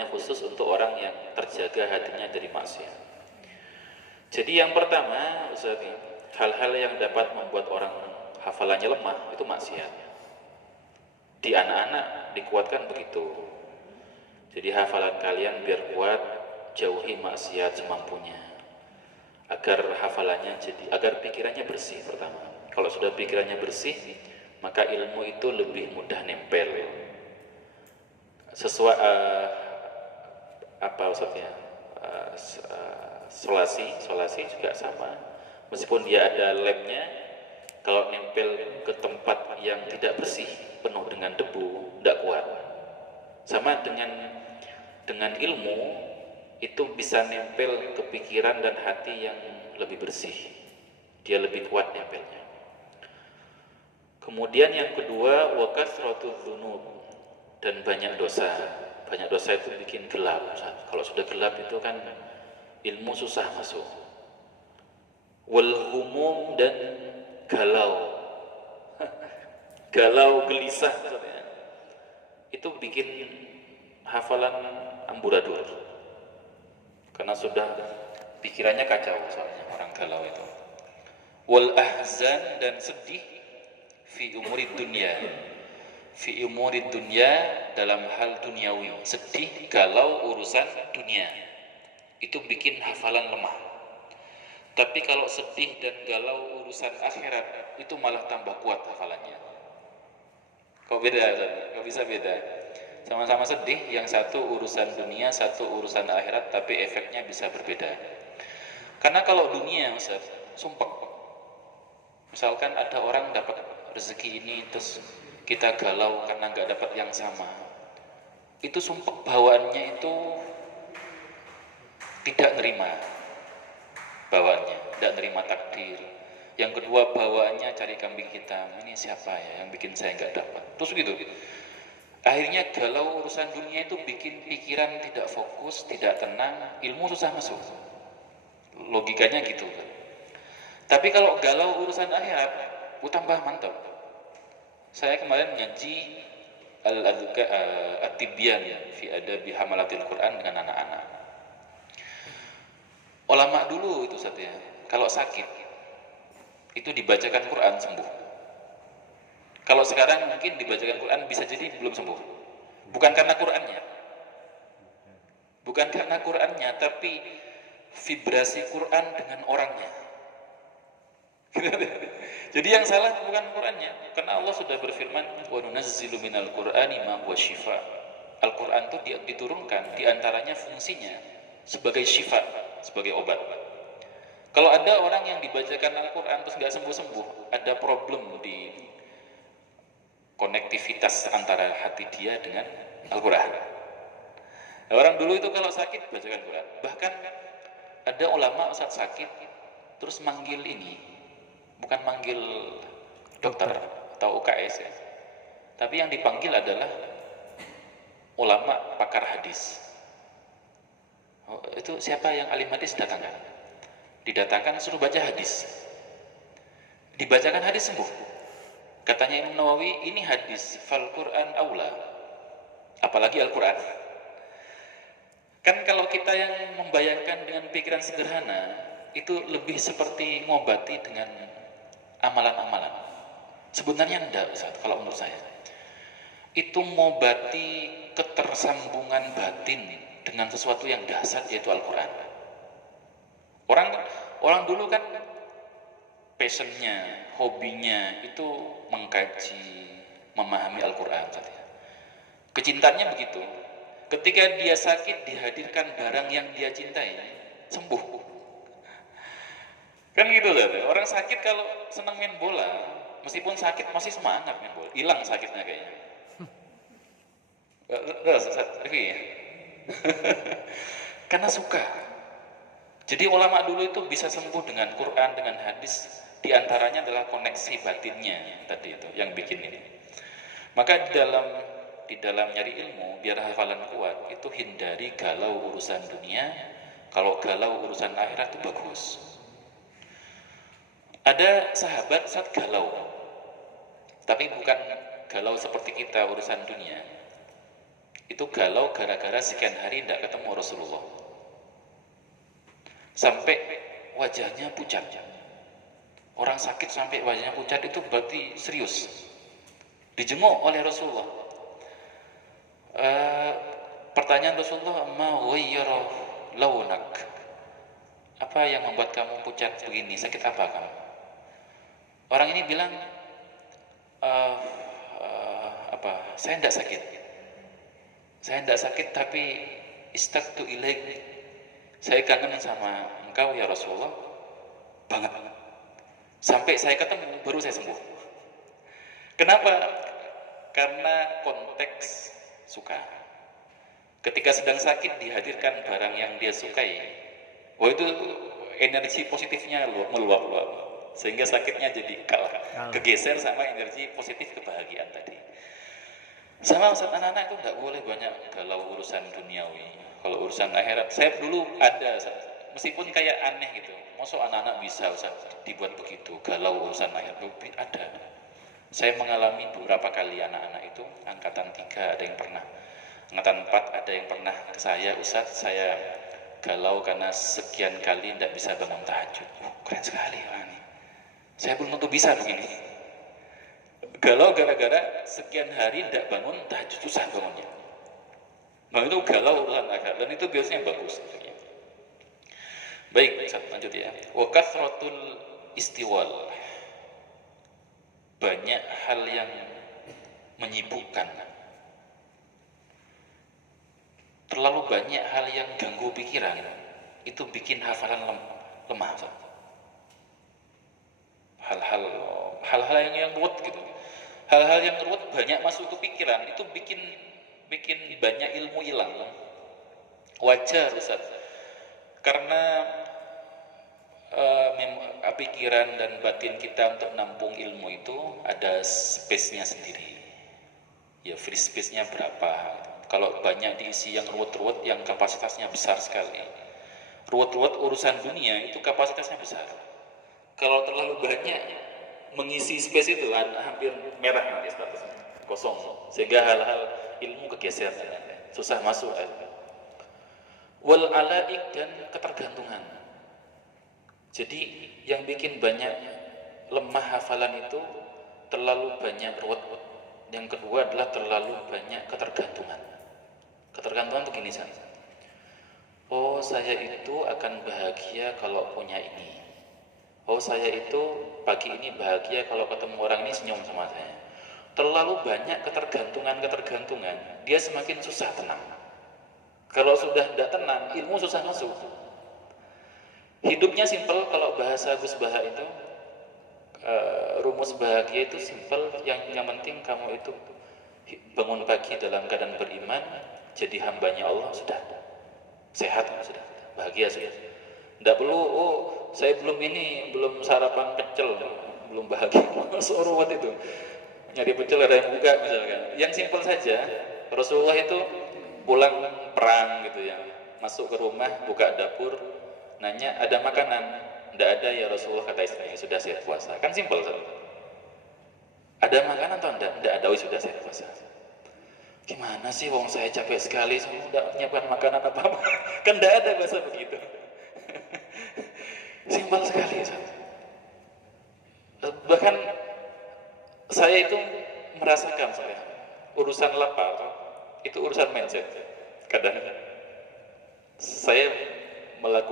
hanya khusus untuk orang yang terjaga hatinya dari maksiat. Jadi yang pertama, Ustaz, hal-hal yang dapat membuat orang hafalannya lemah itu maksiat. Di anak-anak dikuatkan begitu. Jadi hafalan kalian biar kuat, jauhi maksiat semampunya. Agar hafalannya agar pikirannya bersih pertama. Kalau sudah pikirannya bersih, maka ilmu itu lebih mudah nempel. Sesuai apa maksudnya? Solasi juga sama. Meskipun dia ada lemnya, kalau nempel ke tempat yang tidak bersih, penuh dengan debu, tidak kuat. Sama dengan ilmu, itu bisa nempel ke pikiran dan hati yang lebih bersih. Dia lebih kuat nempelnya. Kemudian yang kedua, wa kasratudz dzunub, dan banyak dosa. Banyak dosa itu bikin gelap. Kalau sudah gelap itu kan ilmu susah masuk. Wal humum, dan galau. Galau, gelisah maksudnya. Itu bikin hafalan amburadul. Karena sudah pikirannya kacau soalnya orang galau itu. Wal ahzan, dan sedih fi umurid dunya. Fi umurid dunya, dalam hal duniawi. Sedih, galau urusan dunia. Itu bikin hafalan lemah. Tapi kalau sedih dan galau urusan akhirat, itu malah tambah kuat hafalannya. Kok beda? Kok bisa beda? Sama-sama sedih, yang satu urusan dunia, satu urusan akhirat, tapi efeknya bisa berbeda. Karena kalau dunia, Ustaz, sumpek. Misalkan ada orang dapat rezeki ini, terus kita galau karena nggak dapat yang sama. Itu sumpek, bawaannya itu tidak nerima. Bawaannya, tidak nerima takdir. Yang kedua, bawaannya cari kambing hitam. Ini siapa ya yang bikin saya nggak dapat? Terus gitu. Akhirnya galau urusan dunia itu bikin pikiran tidak fokus, tidak tenang, ilmu susah masuk. Logikanya gitu. Tapi kalau galau urusan akhirat, tambah mantap. Saya kemarin ngaji At-Tibyan fi adabi hamalatil Quran dengan anak-anak. Ulama dulu itu saja, kalau sakit itu dibacakan Quran sembuh. Kalau sekarang mungkin dibacakan Quran bisa jadi belum sembuh. Bukan karena Qurannya, tapi vibrasi Quran dengan orangnya. Jadi yang salah bukan Qurannya, karena Allah sudah berfirman, wa nunazzilu minal Qur'ani ma huwa syifa. Al-Quran itu diturunkan, diantaranya fungsinya sebagai syifa, sebagai obat. Kalau ada orang yang dibacakan Al-Quran terus nggak sembuh-sembuh, ada problem di konektivitas antara hati dia dengan Al-Quran. Nah, orang dulu itu kalau sakit bacakan Quran. Bahkan ada ulama saat sakit terus manggil ini, bukan manggil dokter atau UKS ya, tapi yang dipanggil adalah ulama pakar hadis. Itu siapa yang alim hadis datangkan? Didatangkan suruh baca hadis. Dibacakan hadis sembuh. Katanya Imam Nawawi, ini hadis, fal Quran aula, apalagi Al-Quran. Kan kalau kita yang membayangkan dengan pikiran sederhana, itu lebih seperti ngobati dengan amalan-amalan. Sebenarnya enggak, Ustaz, kalau menurut saya. Itu ngobati ketersambungan batin dengan sesuatu yang dasar, yaitu Al-Quran. Orang dulu kan passionnya, hobinya itu mengkaji, memahami Al-Quran. Kecintaannya begitu. Ketika dia sakit, dihadirkan barang yang dia cintai, sembuh. Kan gitu loh. Orang sakit kalau senang main bola, meskipun sakit masih semangat main bola. Hilang sakitnya kayaknya. Ya. Karena suka. Jadi ulama dulu itu bisa sembuh dengan Quran, dengan hadis. Di antaranya adalah koneksi batinnya tadi itu yang bikin ini. Maka di dalam nyari ilmu biar hafalan kuat itu hindari galau urusan dunia. Kalau galau urusan akhirat itu bagus. Ada sahabat saat galau, tapi bukan galau seperti kita urusan dunia. itu galau gara-gara sekian hari tidak ketemu Rasulullah, sampai wajahnya pucat. Orang sakit sampai wajahnya pucat itu berarti serius. Dijenguk oleh Rasulullah. Pertanyaan Rasulullah, ma ghayyara launak, apa yang membuat kamu pucat begini, sakit apa kamu? Orang ini bilang, saya tidak sakit. Saya tidak sakit, tapi istaqtu ilaik, saya kangen sama engkau ya Rasulullah banget. Sampai saya ketemu baru saya sembuh. Kenapa? Karena konteks suka. Ketika sedang sakit dihadirkan barang yang dia sukai, wah itu energi positifnya meluap-luap, sehingga sakitnya jadi kegeser sama energi positif kebahagiaan tadi. Sama Ustaz, anak-anak itu tidak boleh banyak galau urusan duniawi. Kalau urusan akhirat, saya dulu ada, meskipun kayak aneh gitu. Masa anak-anak bisa Ustaz dibuat begitu, galau urusan akhirat? Ada. Saya mengalami beberapa kali anak-anak itu, angkatan 3 ada yang pernah, angkatan 4 ada yang pernah ke saya, Ustaz saya galau karena sekian kali tidak bisa bangun tahajud. Keren sekali orang ini. Saya belum tentu bisa begini. Galau gara-gara sekian hari tidak bangun tahajud, susah bangunnya. Nah itu galau urusan akhirat, dan itu biasanya bagus. Baik, lanjut ya. Wa kathratul istiwal, banyak hal yang menyibukkan, terlalu banyak hal yang ganggu pikiran, itu bikin hafalan lemah. Hal-hal yang ruwet gitu. Hal-hal yang ruwet banyak masuk ke pikiran, itu bikin banyak ilmu hilang. Wajar Ustaz, karena pikiran dan batin kita untuk nampung ilmu itu ada space-nya sendiri. Ya free space-nya berapa? Kalau banyak diisi yang ruwet-ruwet, yang kapasitasnya besar sekali. Ruwet-ruwet urusan dunia itu kapasitasnya besar. Kalau terlalu banyak mengisi space itu hampir merah nanti statusnya, kosong, sehingga hal-hal ilmu kegeser, susah masuk. Wal alaik, dan ketergantungan. Jadi yang bikin banyak lemah hafalan itu terlalu banyak ruwet. Yang kedua adalah terlalu banyak ketergantungan. Ketergantungan begini saja. Oh saya itu akan bahagia kalau punya ini. Oh saya itu pagi ini bahagia kalau ketemu orang ini senyum sama saya. Terlalu banyak ketergantungan, dia semakin susah tenang. Kalau sudah tidak tenang, ilmu susah masuk. Hidupnya simpel, kalau bahasa Gus Baha itu, rumus bahagia itu simpel, yang penting kamu itu bangun pagi dalam keadaan beriman, jadi hambanya Allah, sudah. Sehat, sudah. Bahagia, sudah. Tidak perlu, saya belum sarapan pecel, belum bahagia. Ruwet itu, nyari pecel ada yang buka misalkan. Yang simpel saja. Rasulullah itu pulang perang gitu ya, masuk ke rumah, buka dapur, nanya ada makanan, tidak ada ya Rasulullah, kata istrinya, sudah saya puasa. Kan simpel saja. Ada makanan atau tidak ada, sudah saya puasa. Gimana sih, wong saya capek sekali, saya tidak menyiapkan makanan apa-apa. Kan tidak ada bahasa begitu. Simpel sekali. Bahkan saya itu merasakan, urusan lapar itu urusan mindset. Kadang saya melakukan